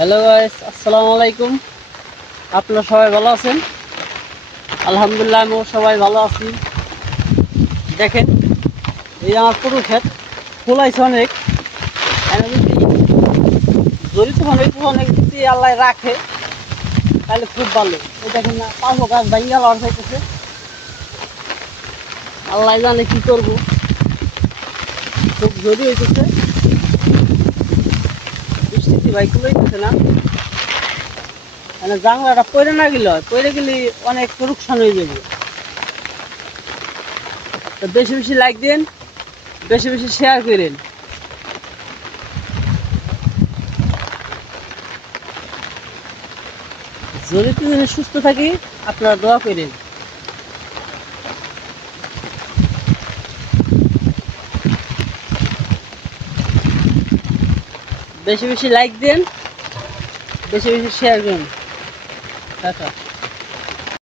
Hello guys আসসালামু আলাইকুম আপনারা সবাই ভালো আছেন আলহামদুলিল্লাহ আমিও সবাই ভালো আছি দেখেন এই আমার পুরো ক্ষেত ফুলাইছে অনেক যদি অনেক অনেক যদি আল্লাহ রাখে তাহলে খুব ভালো এই দেখেন না পাঁচশো গাছ ভাইয়া লড় খাইতেছে আল্লাহ জানে কি করব খুব জরি হইতেছে বৃষ্টিতে বাইক লইতেছে না মানে জাংলাটা পড়ে না গেলে পড়ে গেলে অনেক রুকসান হয়ে যাবে। তো বেশি বেশি লাইক দেন, বেশি বেশি শেয়ার করেন। যদি তুমি সুস্থ থাকি, আপনারা দোয়া করেন। বেশি বেশি লাইক দেন বেশি বেশি শেয়ার করুন টাটা।